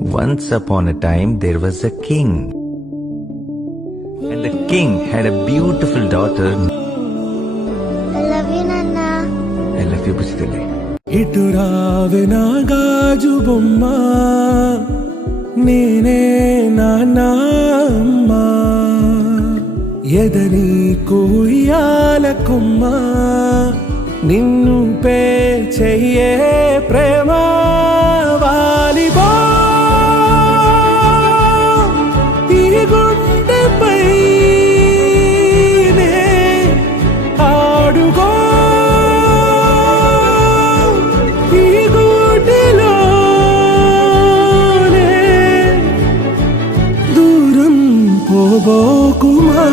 Once upon a time there was a king, and the king had a beautiful daughter. I love you, Nana. I love you, Puchitali. ఇటు రావే నా గాజు బొమ్మ, నేనే నాన్న అమ్మ, ఎదని కొయ్యాల కొమ్మ, నిన్ను పే చెయ్యే ప్రేమ వాలిబా ఈ గుండెపై ఆడుగో ఈ గుడిలోనే దూరం పోబోకుమా.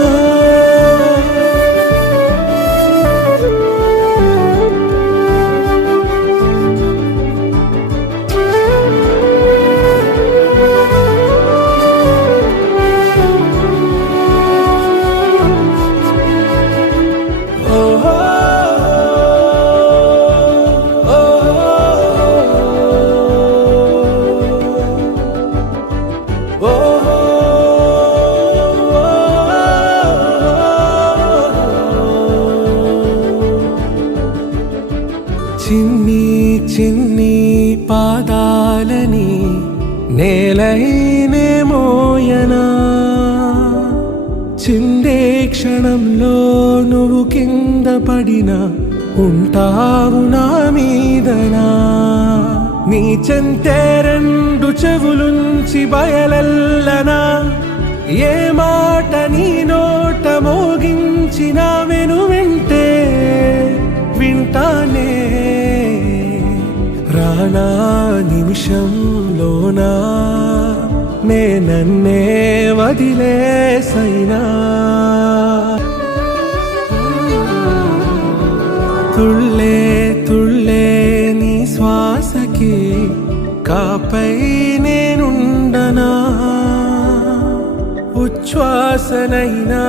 చిన్ని చిన్ని పాదాలని నేలైనే మోయనా, చిందే క్షణంలో నువ్వు కింద పడినా ఉంటావు నా మీదనా. నీ చెంతే రెండు చెవులుంచి బయలెల్లనా, ఏ మాట నీ నోట మోగించిన వెను వింటే వింటానే. రానా నిమిషంలోనా నే నన్నే వదిలేసైనా, తుళ్ళే తుళ్ళే నీ శ్వాసకి కాపై నేనుండనా, ఉచ్ఛ్వాసనైనా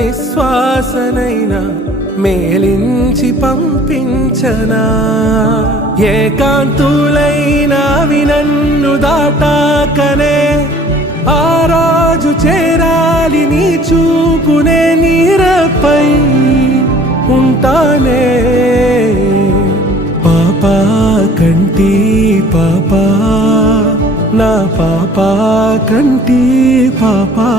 నిశ్వాసనైనా మేలించి పంపించనా. ఏకాంతులైనా నన్ను దాటాకనే ఆ రోజు చేరాలి నీ చూపునే నీరపై ఉంటానే. పాపా కంటి పాపా, నా పాపా కంటి పాపా.